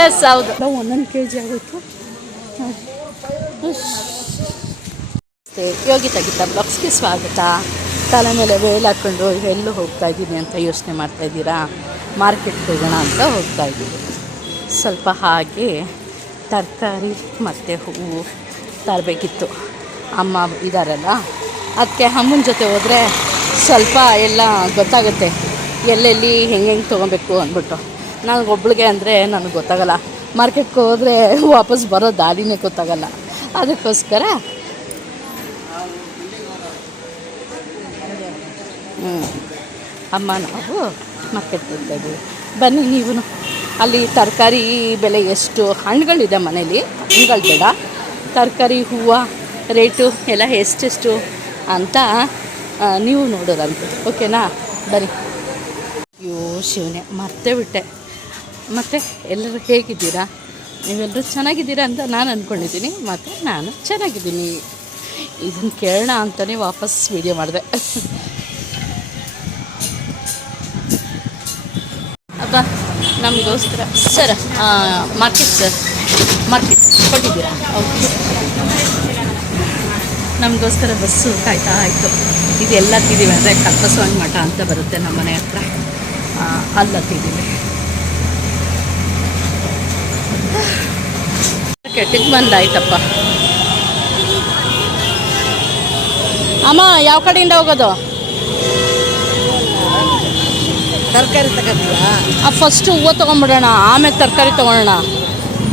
S ಹೌದು. ಒಂದೊಂದು K G ಆಗೋಯ್ತು ಯೋಗಿ ತೆಗಿತಾ ಬ್ಲಾಗ್ಸ್ಗೆ ಸ್ವಾಗತ. ತಲೆ ಮೇಲೆ ವೇಲ್ ಹಾಕ್ಕೊಂಡು ಎಲ್ಲೂ ಹೋಗ್ತಾ ಇದ್ದೀನಿ ಅಂತ ಯೋಚನೆ ಮಾಡ್ತಾ ಇದ್ದೀರಾ? ಮಾರ್ಕೆಟ್ಗೆ ಹೋಗೋಣ ಅಂತ ಹೋಗ್ತಾ ಇದ್ದೀವಿ ಸ್ವಲ್ಪ ಹಾಗೆ ತರಕಾರಿ ಮತ್ತು ಹೂವು ತರಬೇಕಿತ್ತು. ಅಮ್ಮ ಇದ್ದಾರಲ್ಲ ಅದಕ್ಕೆ ಅಮ್ಮನ ಜೊತೆ ಹೋದರೆ ಸ್ವಲ್ಪ ಎಲ್ಲ ಗೊತ್ತಾಗುತ್ತೆ. ಎಲ್ಲೆಲ್ಲಿ ಹೆಂಗೆ ಹೆಂಗೆ ತೊಗೊಬೇಕು ಅಂದ್ಬಿಟ್ಟು. ನನಗೆ ಒಬ್ಳಿಗೆ ಅಂದರೆ ನನಗೆ ಗೊತ್ತಾಗಲ್ಲ. ಮಾರ್ಕೆಟ್ಗೆ ಹೋದರೆ ವಾಪಸ್ ಬರೋ ದಾರಿನೇ ಗೊತ್ತಾಗಲ್ಲ. ಅದಕ್ಕೋಸ್ಕರ ಹ್ಞೂ ಅಮ್ಮ, ನಾವು ಮಾರ್ಕೆಟ್ಗೆ ಹೋಗ್ತಾಯಿದ್ವಿ ಬನ್ನಿ ನೀವು ಅಲ್ಲಿ ತರಕಾರಿ ಬೆಲೆ ಎಷ್ಟು? ಹಣ್ಣುಗಳಿದೆ ಮನೇಲಿ. ಹಣ್ಣುಗಳು ಬೇಡ. ತರಕಾರಿ, ಹೂವು, ರೇಟು ಎಲ್ಲ ಎಷ್ಟೆಷ್ಟು ಅಂತ ನೀವು ನೋಡೋದಂತ ಓಕೆನಾ ಬನ್ನಿ. ಅಯ್ಯೋ ಶಿವನೇ ಮತ್ತೆ ಬಿಟ್ಟೆ. ಮತ್ತು ಎಲ್ಲರೂ ಹೇಗಿದ್ದೀರಾ? ನೀವೆಲ್ಲರೂ ಚೆನ್ನಾಗಿದ್ದೀರಾ ಅಂತ ನಾನು ಅಂದ್ಕೊಂಡಿದ್ದೀನಿ ಮತ್ತು ನಾನು ಚೆನ್ನಾಗಿದ್ದೀನಿ. ಇದನ್ನು ಕೇಳೋಣ ಅಂತಲೇ ವಾಪಸ್ ವೀಡಿಯೋ ಮಾಡಿದೆ. ಅಪ್ಪ ನಮಗೋಸ್ಕರ ಸರ್ ಮಾರ್ಕೆಟ್ ಸರ್. ಮಾರ್ಕೆಟ್ ಕೊಟ್ಟಿದ್ದೀರಾ? ಓಕೆ. ನಮಗೋಸ್ಕರ ಬಸ್ಸು ಕಾಯ್ತಾ ಆಯಿತು. ಇದೆಲ್ಲ ತಿದ್ದೀವಿ ಅಂದರೆ ಕಲ್ಪಸ್ವಾಮಿ ಮಠ ಅಂತ ಬರುತ್ತೆ ನಮ್ಮ ಮನೆ ಹತ್ರ. ಆ, ಅಲ್ಲಿ ಹತ್ತಿದ್ದೀವಿ ಕೆಟ್ಟಿಗೆ ಬಂದಾಯ್ತಪ್ಪ. ಅಮ್ಮ ಯಾವ ಕಡೆಯಿಂದ ಹೋಗೋದು? ತರಕಾರಿ ಆ ಫಸ್ಟು ಹೂವು ತೊಗೊಂಬಿಡೋಣ ಆಮೇಲೆ ತರಕಾರಿ ತೊಗೊಳ್ಳೋಣ.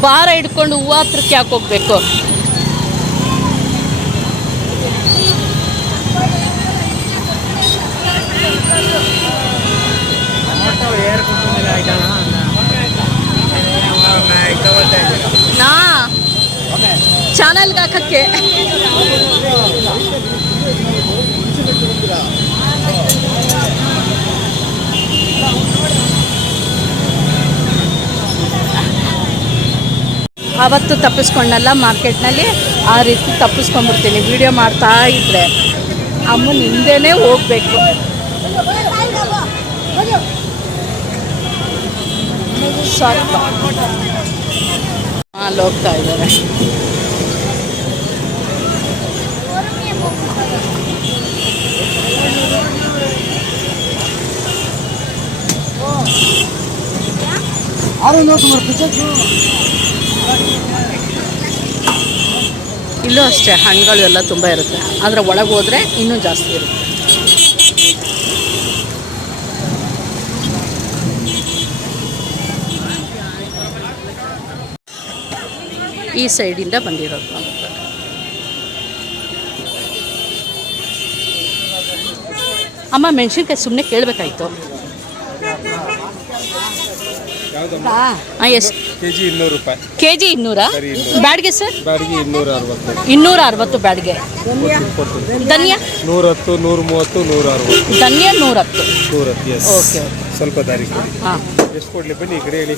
ಭಾರ ಹಿಡ್ಕೊಂಡು ಹೂವು ಹತ್ರಕ್ಕೆ ಯಾಕೆ ಹೋಗ್ಬೇಕು ನಾ ಚಾನಲ್ಗೆ ಹಾಕಕ್ಕೆ. ಅವತ್ತು ತಪ್ಪಿಸ್ಕೊಂಡಲ್ಲ ಮಾರ್ಕೆಟ್ನಲ್ಲಿ ಆ ರೀತಿ ತಪ್ಪಿಸ್ಕೊಂಡ್ಬಿಡ್ತೀನಿ. ವಿಡಿಯೋ ಮಾಡ್ತಾ ಇದ್ರೆ ಅಮ್ಮನ ಹಿಂದೆನೇ ಹೋಗ್ಬೇಕು. ಸ್ವಲ್ಪ ಅಲ್ಲಿ ಹೋಗ್ತಾ ಇದ್ದಾರೆ. ಇಲ್ಲೂ ಅಷ್ಟೇ, ಹಣ್ಣುಗಳು ಎಲ್ಲ ತುಂಬ ಇರುತ್ತೆ. ಆದರೆ ಒಳಗೆ ಹೋದರೆ ಇನ್ನೂ ಜಾಸ್ತಿ ಇರುತ್ತೆ. ಈ ಸೈಡಿಂದ ಬಂದಿರೋದು. ಅಮ್ಮ, ಮೆಣಸಿನ್ಕಾಯಿ ಸುಮ್ಮನೆ ಕೇಳಬೇಕಾಯ್ತು. ಎಷ್ಟು ಕೆ ಜಿ ಇನ್ನೂರು ರೂಪಾಯಿ. ಕೆ ಜಿ ಇನ್ನೂರಾ. ಬ್ಯಾಡ್ಗೆ ಸರ್? ಬಾಡಿಗೆ ಇನ್ನೂರ ಅರವತ್ತು. ಇನ್ನೂರ ಅರವತ್ತು ಬ್ಯಾಡ್ಗೆ. ಕೊಡ್ತೀನಿ ಧನ್ಯ? ನೂರ ಹತ್ತು ನೂರ ಮೂವತ್ತು ನೂರ ಅರವತ್ತು ಧನ್ಯ ನೂರತ್ತು. ನೂರತ್ತು ಎಸ್ ಓಕೆ ಸ್ವಲ್ಪ ದಾರಿ ಕೊಡಿ. ಹಾಂ. ಎಷ್ಟು ಕೊಡ್ಲಿ? ಬನ್ನಿ ಈ ಕಡೆ ಹೇಳಿ.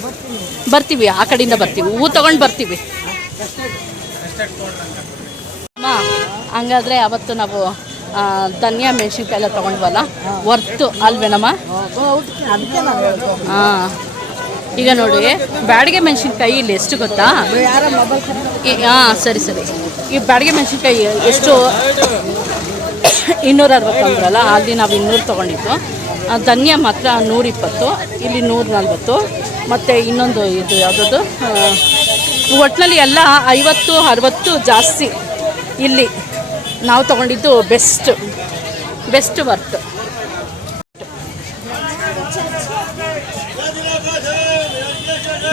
ಬರ್ತೀವಿ ಆ ಕಡೆಯಿಂದ ಬರ್ತೀವಿ. ಹೂ ತಗೊಂಡು ಬರ್ತೀವಿ. ಅಮ್ಮ ಹಂಗಾದ್ರೆ ಅವತ್ತು ನಾವು ಆ, ಧನ್ಯ ಮೆಣಸಿನ್ಕಾಯಿ ಎಲ್ಲ ತಗೊಂಡ್ವಲ್ಲ ವರ್ತು ಅಲ್ವೇನಮ್ಮ? ಹಾಂ. ಈಗ ನೋಡಿ, ಬ್ಯಾಡಿಗೆ ಮೆಣಸಿನ್ಕಾಯಿ ಇಲ್ಲಿ ಎಷ್ಟು ಗೊತ್ತಾ? ಹಾ ಸರಿ ಸರಿ. ಈ ಬ್ಯಾಡಿಗೆ ಮೆಣಸಿನ್ಕಾಯಿ ಎಷ್ಟು? ಇನ್ನೂರ ಅರವತ್ತು ಅಂದ್ರಲ್ಲ ಅಲ್ಲಿ ನಾವು ಇನ್ನೂರು ತೊಗೊಂಡಿದ್ದು. ಧನ್ಯ ಮಾತ್ರ ನೂರಿಪ್ಪತ್ತು, ಇಲ್ಲಿ ನೂರ ನಲ್ವತ್ತು ಮತ್ತು ಇನ್ನೊಂದು ಇದು ಯಾವುದದು? ಒಟ್ಟಿನಲ್ಲಿ ಎಲ್ಲ ಐವತ್ತು, ಅರವತ್ತು ಜಾಸ್ತಿ ಇಲ್ಲಿ ನಾವು ತೊಗೊಂಡಿದ್ದು ಬೆಸ್ಟ್ ಬೆಸ್ಟ್ ವರ್ತ್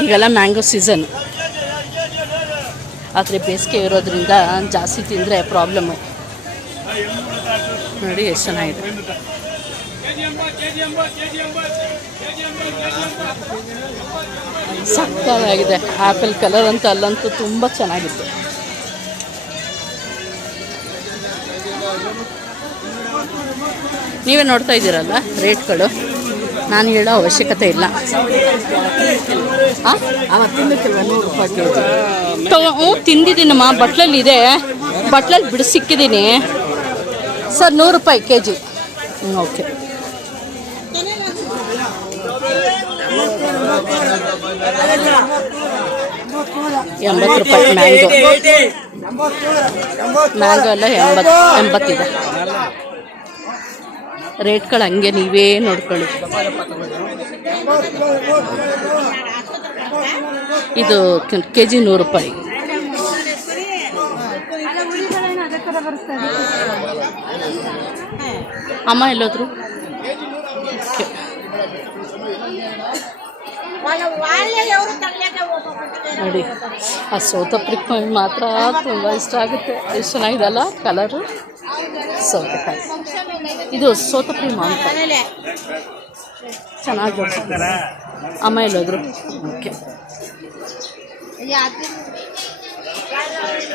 ಈಗೆಲ್ಲ ಮ್ಯಾಂಗೋ ಸೀಸನ್. ಆದರೆ ಬೇಸಿಗೆ ಇರೋದ್ರಿಂದ ಜಾಸ್ತಿ ತಿಂದರೆ ಪ್ರಾಬ್ಲಮ್ಮು ನೋಡಿ ಎಷ್ಟು ಚೆನ್ನಾಗಿದೆ. ಸಕ್ಕಾಗಿದೆ ಆ್ಯಪಲ್ ಕಲರ್ ಅಂತ ಅಲ್ಲಂತೂ ತುಂಬ ಚೆನ್ನಾಗಿತ್ತು. ನೀವೇ ನೋಡ್ತಾ ಇದ್ದೀರಲ್ಲ ರೇಟ್ಗಳು? ನಾನು ಹೇಳೋ ಅವಶ್ಯಕತೆ ಇಲ್ಲ. ಹ್ಞೂ ತಿಂದಿದ್ದೀನಮ್ಮ ಬಟ್ಲಲ್ಲಿ ಇದೆ. ಬಟ್ಲಲ್ಲಿ ಬಿಡಿಸಿಕ್ಕಿದ್ದೀನಿ ಸರ್, ನೂರು ರೂಪಾಯಿ ಕೆ ಜಿ ಓಕೆ. ಎಂಬತ್ತು ರೂಪಾಯಿ ಮ್ಯಾಂಗೋ. ಮ್ಯಾಂಗೋ ಎಲ್ಲ ಎಂಬತ್ತು ಎಂಬತ್ತಿದೆ. ರೇಟ್ಗಳು ಹಂಗೆ ನೀವೇ ನೋಡ್ಕೊಳ್ಳಿ. ಇದು ಕೆ ಜಿ ನೂರು ರೂಪಾಯಿ. ಅಮ್ಮ ಎಲ್ಲೋದ್ರು. ನೋಡಿ, ಆ ಸೌತಪ್ರಿಕ್ ಮಾತ್ರ ತುಂಬ ಇಷ್ಟ ಆಗುತ್ತೆ. ಎಷ್ಟು ಚೆನ್ನಾಗಿದೆಲ್ಲ ಕಲರು ಸೌತೆಕಾಯಿ ಇದು ಸೌತಪ್ರಿ ಮಾವಿನಕಾಯಿ ಚೆನ್ನಾಗಿ ಜೋಡಿಸಿದ್ದಾರೆ ಅಮ್ಮ ಎಲ್ಲೋದ್ರು ಓಕೆ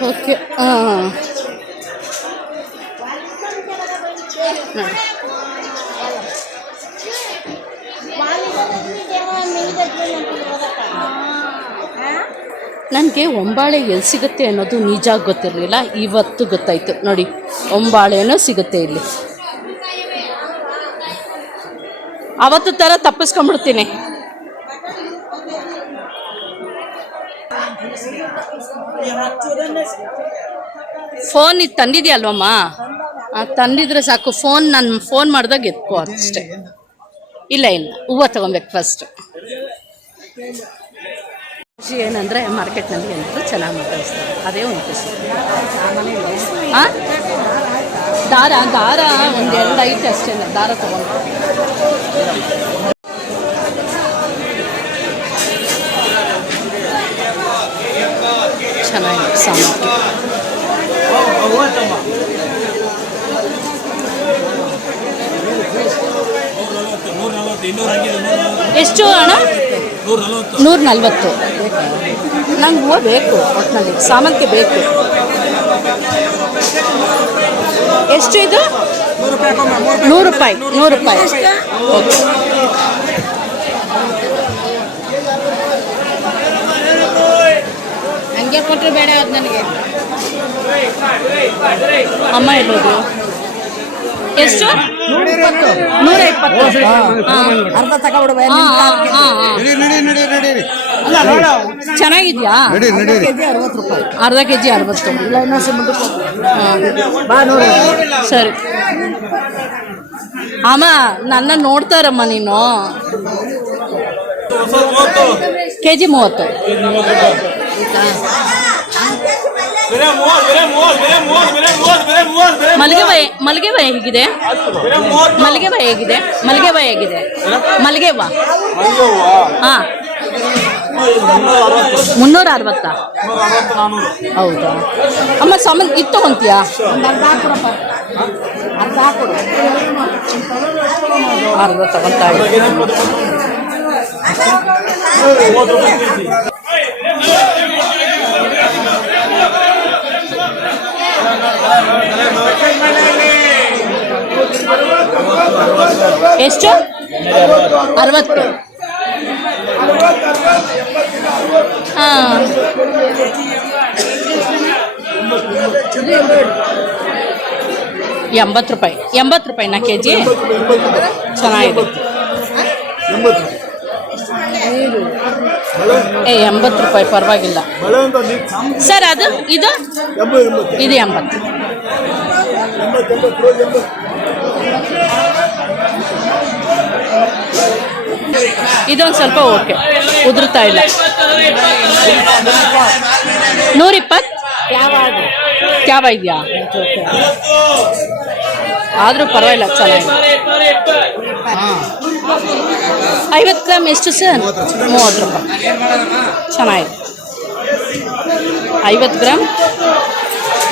ಓಕೆ ಹಾಂ ನನಗೆ ಒಂಬಾಳೆ ಎಲ್ಲಿ ಸಿಗುತ್ತೆ ಅನ್ನೋದು ನಿಜ ಗೊತ್ತಿರಲಿಲ್ಲ, ಇವತ್ತು ಗೊತ್ತಾಯಿತು. ನೋಡಿ ಒಂಬಾಳೆನೂ ಸಿಗುತ್ತೆ ಇಲ್ಲಿ. ಅವತ್ತು ಥರ ತಪ್ಪಿಸ್ಕೊಂಡ್ಬಿಡ್ತೀನಿ. ಫೋನ್ ಇದು ತಂದಿದ್ಯಲ್ವಮ್ಮ ತಂದಿದ್ರೆ ಸಾಕು. ಫೋನ್ ನಾನು ಫೋನ್ ಮಾಡಿದಾಗ ಎತ್ಕೋ ಅಷ್ಟೇ. ಇಲ್ಲ ಇಲ್ಲ. ಹೂವು ತಗೊಬೇಕು ಫಸ್ಟ್ ಖುಷಿ ಏನಂದರೆ ಮಾರ್ಕೆಟ್ನಲ್ಲಿ ಎಲ್ಲರೂ ಚೆನ್ನಾಗಿ ಮಾತಾಡಿಸ್ತಾರೆ. ಅದೇ ಒಂದು ಖುಷಿ. ದಾರ ದಾರ ಒಂದು ಎರಡು ಐತೆ ಅಷ್ಟೇ ದಾರ ತಗೊಂಡು. ಚೆನ್ನಾಗಿದೆ ಎಷ್ಟು ಹಣ ನೂರ ನಲ್ವತ್ತು ನಂಗೆ ಹೂವು ಬೇಕು ಒಟ್ಟಿನಲ್ಲಿ ಸಾಮಂತಿಗೆ ಬೇಕು. ಎಷ್ಟು ಇದು? ನೂರು ರೂಪಾಯಿ ನೂರು ರೂಪಾಯಿ. ಓಕೆ ಹಂಗೆ ಕೊಟ್ಟರೆ ಬೇಡ ಅದು ನನಗೆ? ಅಮ್ಮ ಇರ್ಬೋದು. ಎಷ್ಟು? ನೂರ ಇಪ್ಪತ್ತು ಅರ್ಧ ನಡಿ, ಚೆನ್ನಾಗಿದ್ಯಾ? ಅರ್ಧ ಕೆ ಜಿ ಅರವತ್ತು ಸರಿ ಅಮ್ಮ ನನ್ನ ನೋಡ್ತಾರಮ್ಮ ನೀನು ಕೆ ಜಿ ಮೂವತ್ತು. ಮಲ್ಲಿಗೆ ಬಾಯಿ ಮಲ್ಲಿಗೆ ಬಾಯಿ ಹೇಗಿದೆ? ಮಲ್ಲಿಗೆ ಬಾಯಿ ಹೇಗಿದೆ? ಮಲ್ಲಿಗೆ ಬಾಯಿ ಹೇಗಿದೆ? ಮಲ್ಲಿಗೆ ಬಾ. ಹಾ. ಮುನ್ನೂರ ಅರವತ್ತಾ. ಹೌದಾ? ಅಮ್ಮ, ಸಾಮಾನು ಇದು ತಗೊಂತೀಯಾ? ಅರ್ಧ ತಗೊಂತಾ. ಎಷ್ಟು? ಅರವತ್ತು. ಹಾಂ. ಎಂಬತ್ತು ರೂಪಾಯಿ. ಎಂಬತ್ತು ರೂಪಾಯಿನಾ ಕೆ ಜಿ ಚೆನ್ನಾಗಿದೆ. ಏ ಎಂಬತ್ತು ರೂಪಾಯಿ ಪರವಾಗಿಲ್ಲ. ಸರ್ ಅದು ಇದು? ಇದು ಎಂಬತ್ತು. ಇದೊಂದು ಸ್ವಲ್ಪ ಓಕೆ. ಉದುರ್ತಾ ಇಲ್ಲ. ನೂರಿಪ್ಪತ್ತು ಕ್ಯಾವ ಇದೆಯಾ? ಆದರೂ ಪರವಾಗಿಲ್ಲ ಚೆನ್ನಾಗಿ ಐವತ್ತು ಗ್ರಾಮ್ ಎಷ್ಟು ಸರ್? ಮೂವತ್ತು ರೂಪಾಯಿ. ಚೆನ್ನಾಗಿದೆ. ಐವತ್ತು ಗ್ರಾಮ್,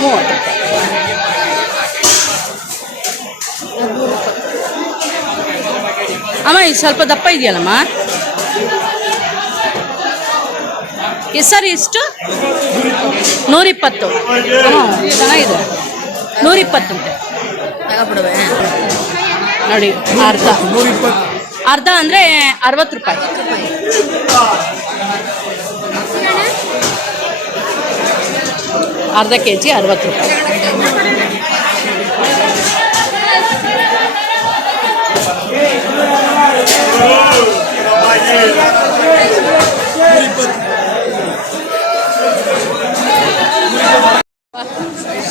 ಮೂವತ್ತು ರೂಪಾಯಿ. ಅಮ್ಮ ಇದು ಸ್ವಲ್ಪ ದಪ್ಪ ಇದೆಯಲ್ಲಮ್ಮ? ಎಷ್ಟು ಸರ್ ಎಷ್ಟು ನೂರಿಪ್ಪತ್ತು. ಹ್ಞೂ ಚೆನ್ನಾಗಿದೆ. ನೂರಿಪ್ಪತ್ತಂತೆ ತಗೊಬಿಡ್ಬೇ ನೋಡಿ ಅರ್ಧ. ಅರ್ಧ ಅಂದರೆ ಅರವತ್ತು ರೂಪಾಯಿ. ಅರ್ಧ ಕೆ ಜಿ ಅರವತ್ತು ರೂಪಾಯಿ.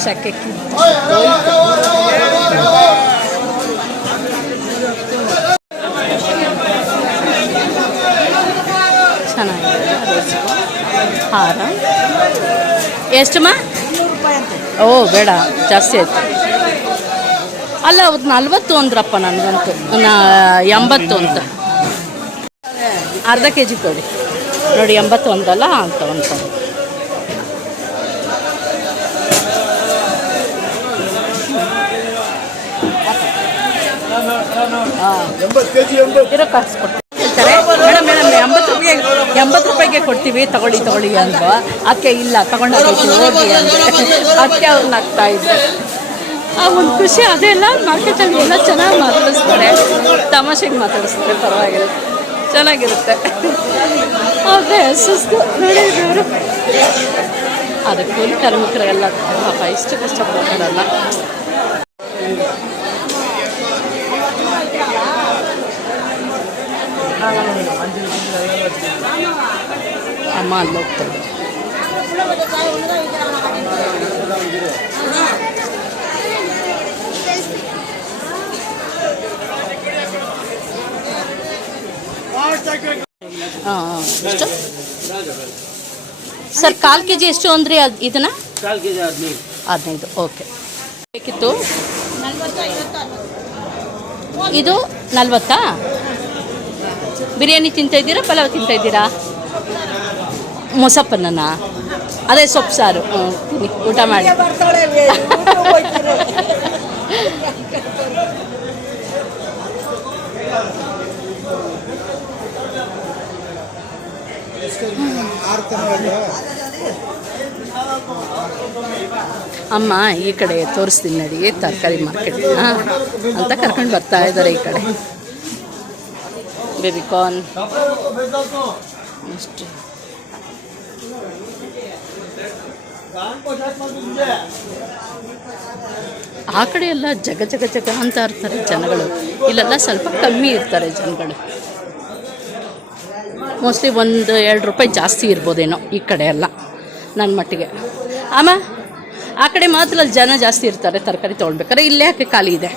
ಸೆಕೆಕ್ಕೆ ಚೆನ್ನಾಗಿದೆ. ರೋಸಿಗೂ. ಹಾರ. ಎಷ್ಟಮ್ಮ? ಓ, ಬೇಡ, ಜಾಸ್ತಿ ಆಯ್ತು. ಅಲ್ಲ, ಅವ್ರು ನಲ್ವತ್ತು ಅಂದ್ರಪ್ಪ ನನಗಂತೂ. ಎಂಬತ್ತು ಅಂತ ಅರ್ಧ ಕೆ ಜಿ ಕೊಡಿ. ನೋಡಿ ಎಂಬತ್ತು ಒಂದಲ್ಲ ಅಂತ ಒಂದು ಇರೋ ಹೇಳ್ತಾರೆ. ಮೇಡಮ್ ಮೇಡಮ್ ಎಂಬತ್ತು ರೂಪಾಯಿಗೆ ಎಂಬತ್ತು ರೂಪಾಯಿಗೆ ಕೊಡ್ತೀವಿ, ತಗೊಳ್ಳಿ ತಗೊಳ್ಳಿ ಅಂತ ಅದಕ್ಕೆ ಇಲ್ಲ, ತಗೊಂಡೋಗಿ ಹೋಗಿ ಅಂದರೆ ಅದಕ್ಕೆ ಅವ್ರು ನಗ್ತಾ ಇದ್ರು ಆ ಒಂದು ಖುಷಿ ಅದೆಲ್ಲ ಮಾರ್ಕೆಟಲ್ಲಿ ಎಲ್ಲ ಚೆನ್ನಾಗಿ ಮಾತಾಡಿಸ್ತಾರೆ. ತಮಾಷೆಗೆ ಮಾತಾಡಿಸ್ತಾರೆ ಪರವಾಗಿಲ್ಲ. ಚೆನ್ನಾಗಿರುತ್ತೆ. ಆದರೆ ಸುಸ್ತು ನೋಡಿದವರು ಅದಕ್ಕೆ ಕೂಲಿ ಕಾರ್ಮಿಕರೆಲ್ಲ ಪಾಪ ಇಷ್ಟು ಕಷ್ಟಪಡ್ತಾರಲ್ಲ. ಅಮ್ಮ ಅಲ್ಲಿ ಹೋಗ್ತಾರೆ. ಸರ್, ಕಾಲು ಕೆ ಜಿ ಎಷ್ಟು ಅಂದರೆ ಅದು ಇದನ್ನ? ಹದಿನೈದು, ಓಕೆ. ಬೇಕಿತ್ತು? ಇದು ನಲ್ವತ್ತಾ? ಬಿರಿಯಾನಿ ತಿಂತಾ ಇದ್ದೀರಾ, ಪಲಾವ್ ತಿಂತಾ ಇದ್ದೀರಾ? ಮೊಸಪ್ಪನ್ನ ಅದೇ ಸೊಪ್ಪು ಸಾರು. ತಿನ್ನಿ, ಊಟ ಮಾಡಿ. ಅಮ್ಮ, ಈ ಕಡೆ ತೋರಿಸ್ತೀನಿ ನಡಿ, ತರಕಾರಿ ಮಾರ್ಕೆಟ್ ಅಂತ ಕರ್ಕೊಂಡು ಬರ್ತಾ ಇದ್ದಾರೆ ಈ ಕಡೆ. ಬೇಬಿಕಾರ್ನ್ ಅಷ್ಟು. ಆ ಕಡೆ ಎಲ್ಲ ಜಗ ಜಗ ಜಗ ಅಂತ ಇರ್ತಾರೆ ಜನಗಳು. ಇಲ್ಲೆಲ್ಲ ಸ್ವಲ್ಪ ಕಮ್ಮಿ ಇರ್ತಾರೆ ಜನಗಳು. ಮೋಸ್ಟ್ಲಿ ಒಂದು ಎರಡು ರೂಪಾಯಿ ಜಾಸ್ತಿ ಇರ್ಬೋದೇನೋ ಈ ಕಡೆ ಎಲ್ಲ ನನ್ನ ಮಟ್ಟಿಗೆ. ಆಮ, ಆ ಕಡೆ ಮಾತ್ರ ಅಲ್ಲಿ ಜನ ಜಾಸ್ತಿ ಇರ್ತಾರೆ, ತರಕಾರಿ ತೊಗೊಳ್ಬೇಕಾದ್ರೆ ಇಲ್ಲೇ ಯಾಕೆ ಖಾಲಿ ಇದೆ.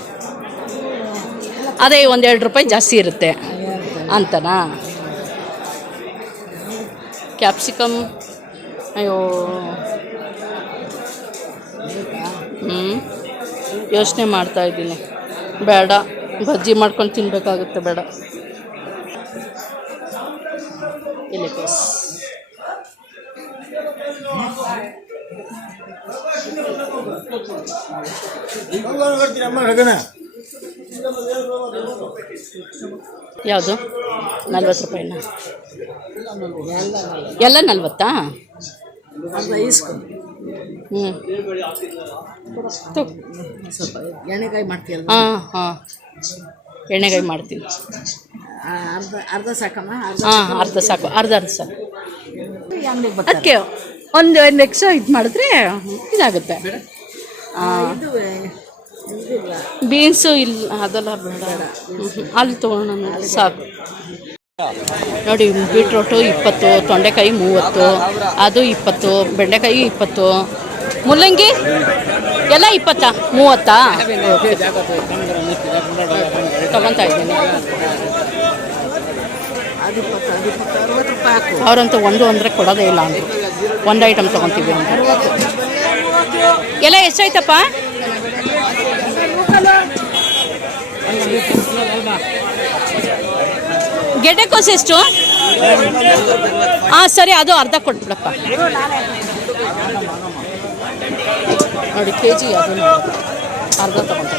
ಅದೇ ಒಂದು ಎರಡು ರೂಪಾಯಿ ಜಾಸ್ತಿ ಇರುತ್ತೆ. ಅಂತನಾ? ಕ್ಯಾಪ್ಸಿಕಮ್ ಅಯ್ಯೋ. ಹ್ಞೂ ಯೋಚನೆ ಮಾಡ್ತಾ ಇದ್ದೀನಿ. ಬೇಡ. ಬಜ್ಜಿ ಮಾಡ್ಕೊಂಡು ತಿನ್ನಬೇಕಾಗುತ್ತೆ ಬೇಡ. ಎಲೆಕೋಸ್ ಯಾವುದು? ನಲ್ವತ್ತು ರೂಪಾಯಿನ? ಎಲ್ಲ ನಲ್ವತ್ತಾ? ಹ್ಞೂ ಸ್ವಲ್ಪ ಎಣ್ಣೆಕಾಯಿ ಮಾಡ್ತೀಯಲ್ಲ? ಹಾಂ ಹಾಂ. ಎಣ್ಣೆಗಾಯಿ ಮಾಡ್ತೀನಿ. ಅರ್ಧ ಅರ್ಧ ಸಾಕಮ್ಮ? ಹಾಂ ಅರ್ಧ ಸಾಕು. ಅರ್ಧ ಅರ್ಧ ಸಾಕು. ಅದಕ್ಕೆ ಒಂದು ಒಂದು ಎಕ್ಸ್ಟ್ರಾ ಇದು ಮಾಡಿದ್ರೆ ಇದಾಗುತ್ತೆ. ಬೀನ್ಸು ಇಲ್ಲ ಅದೆಲ್ಲ ಬೇಡ. ಅಲ್ಲಿ ತೊಗೊಳೋಣ ನೋಡಿ, ಸಾಕು. ನೋಡಿ ಬೀಟ್ರೋಟು ಇಪ್ಪತ್ತು ತೊಂಡೆಕಾಯಿ ಮೂವತ್ತು ಅದು ಇಪ್ಪತ್ತು ಬೆಂಡೆಕಾಯಿ ಇಪ್ಪತ್ತು. ಮುಲ್ಲಂಗಿ? ಎಲ್ಲ ಇಪ್ಪತ್ತಾ? ಮೂವತ್ತಾ? ತಗೊತಾ ಇದ್ದೀನಿ. ಅವರಂತೂ ಒಂದು ಅಂದರೆ ಕೊಡೋದೇ ಇಲ್ಲ ಅಂದರು. ಒಂದು ಐಟಮ್ ತೊಗೊತೀವಿ ಅಂತ. ಎಲ್ಲ ಎಷ್ಟಾಯ್ತಪ್ಪ? ಗೆಡ್ಡೆಕೋಸು ಎಷ್ಟು? ಹಾಂ ಸರಿ, ಅದು ಅರ್ಧ ಕೊಟ್ಬಿಡಪ್ಪ. ನೋಡಿ ಕೆ ಜಿ ಅದು ಅರ್ಧ ತಗೊಂಡು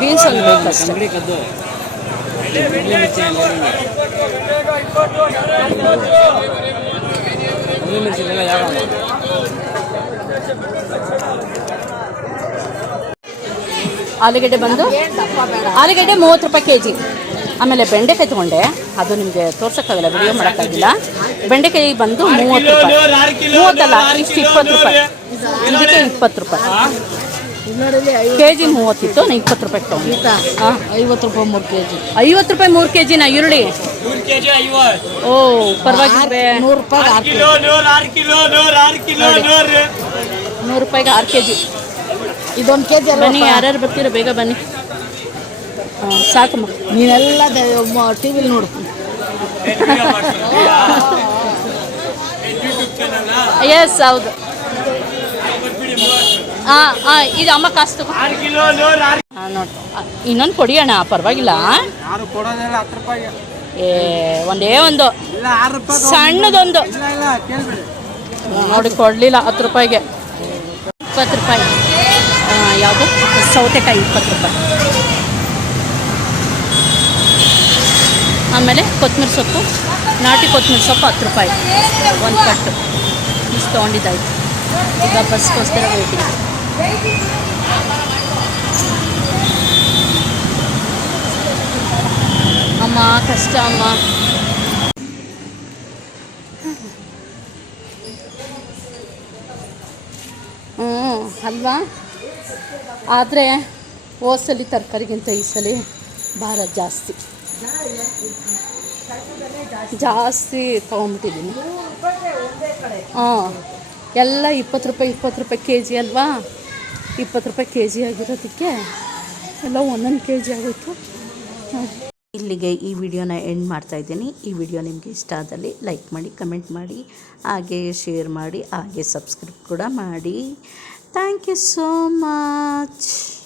ಬೀನ್ಸ್ ಒಂದು ಬೇಕಷ್ಟೇ ಆಲೂಗೆಡ್ಡೆ ಬಂದು ಆಲೂಗಡ್ಡೆ ಮೂವತ್ತು ರೂಪಾಯಿ ಕೆ ಜಿ ಆಮೇಲೆ ಬೆಂಡೆಕಾಯಿ ತೊಗೊಂಡೆ. ಅದು ನಿಮಗೆ ತೋರ್ಸೋಕ್ಕಾಗಲ್ಲ ವಿಡಿಯೋ ಮಾಡೋಕ್ಕಾಗಿಲ್ಲ. ಬೆಂಡೆಕಾಯಿ ಬಂದು ಮೂವತ್ತು ರೂಪಾಯಿ. ಮೂವತ್ತಲ್ಲ ಇಷ್ಟು ಇಪ್ಪತ್ತು ರೂಪಾಯಿ. ಇದಕ್ಕೆ ಇಪ್ಪತ್ತು ರೂಪಾಯಿ. ಕೆ ಜಿ ಮೂವತ್ತಿತ್ತು ನಾ ಇಪ್ಪತ್ತು ರೂಪಾಯಿ ತೊಗೊಂಡೆ. ಹಾಂ ಐವತ್ತು ರೂಪಾಯಿ ಮೂರು ಕೆ ಜಿ ಐವತ್ತು ರೂಪಾಯಿ ಮೂರು ಕೆ ಜಿನ ಈರುಳ್ಳಿ. ಓ ಪರವಾಗಿಲ್ಲ ನೂರು ರೂಪಾಯಿ ನೂರು ರೂಪಾಯಿಗೆ ಆರು ಕೆ ಜಿ ಇದೊಂದು ಕೆ ಜಿ ಬನ್ನಿ ಯಾರ್ಯಾರು ಬರ್ತೀರ ಬೇಗ ಬನ್ನಿ. ಹಾಂ ಸಾಕಮ್ಮ. ನೀನೆಲ್ಲ ಟಿ ವಿಲಿ ನೋಡು. ಎಸ್ ಹೌದು. ಹಾಂ ಹಾಂ ಇದು ಅಮ್ಮ ಕಾಸು ತಗೋ. ಹಾಂ ನೋಡಿ. ಇನ್ನೊಂದು ಕೊಡಿ ಅಣ್ಣ ಪರವಾಗಿಲ್ಲ. ಯಾರು ಕೊಡೋದಿಲ್ಲ ಹತ್ತು ರೂಪಾಯಿಗೆ. ಏ ಒಂದೇ ಒಂದು. ಇಲ್ಲ ಆರು ರೂಪಾಯಿ ಸಣ್ಣದೊಂದು. ಇಲ್ಲ ಇಲ್ಲ ಕೇಳ್ಬೇಡಿ. ನೋಡಿ ಕೊಡಲಿಲ್ಲ ಹತ್ತು ರೂಪಾಯಿಗೆ. ಇಪ್ಪತ್ತು ರೂಪಾಯಿ. ಯಾವುದು? ಸೌತೆಕಾಯಿ ಇಪ್ಪತ್ತು ರೂಪಾಯಿ. ಆಮೇಲೆ ಕೊತ್ತಂಬರಿ ಸೊಪ್ಪು. ನಾಟಿ ಕೊತ್ತಂಬರಿ ಸೊಪ್ಪು ಹತ್ತು ರೂಪಾಯಿ. ಒಂದು ಕಟ್ಟು. ಇಷ್ಟು ತೊಗೊಂಡಿದ್ದಾಯ್ತು. ಈಗ ಬಸ್ಗೋಸ್ಕರ ವೇಟಿಂಗ್ ಅಮ್ಮ, ಕಷ್ಟ ಅಮ್ಮ. ಹ್ಞೂ ಅಲ್ವಾ? ಆದರೆ ಹೋದ್ಸಲಿ ತರಕಾರಿಗಿಂತ ಈ ಸಲ ಭಾರ ಜಾಸ್ತಿ. ಜಾಸ್ತಿ ತೊಗೊಂಬಿಟ್ಟಿದ್ದೀನಿ ಹಾಂ, ಎಲ್ಲ ಇಪ್ಪತ್ತು ರೂಪಾಯಿ ಇಪ್ಪತ್ತು ರೂಪಾಯಿ ಕೆ ಜಿ ಅಲ್ವಾ? ಇಪ್ಪತ್ತು ರೂಪಾಯಿ ಕೆ ಜಿ ಆಗಿರೋದಕ್ಕೆ ಎಲ್ಲ ಒಂದೊಂದು ಕೆ ಜಿ ಆಗೋಯ್ತು ಇಲ್ಲಿಗೆ ಈ ವಿಡಿಯೋನ ಎಂಡ್ ಮಾಡ್ತಾ ಇದ್ದೀನಿ. ಈ ವಿಡಿಯೋ ನಿಮಗೆ ಇಷ್ಟ ಆದಲ್ಲಿ ಲೈಕ್ ಮಾಡಿ, ಕಮೆಂಟ್ ಮಾಡಿ, ಹಾಗೆ ಶೇರ್ ಮಾಡಿ, ಹಾಗೆ ಸಬ್ಸ್ಕ್ರೈಬ್ ಕೂಡ ಮಾಡಿ. Thank you so much.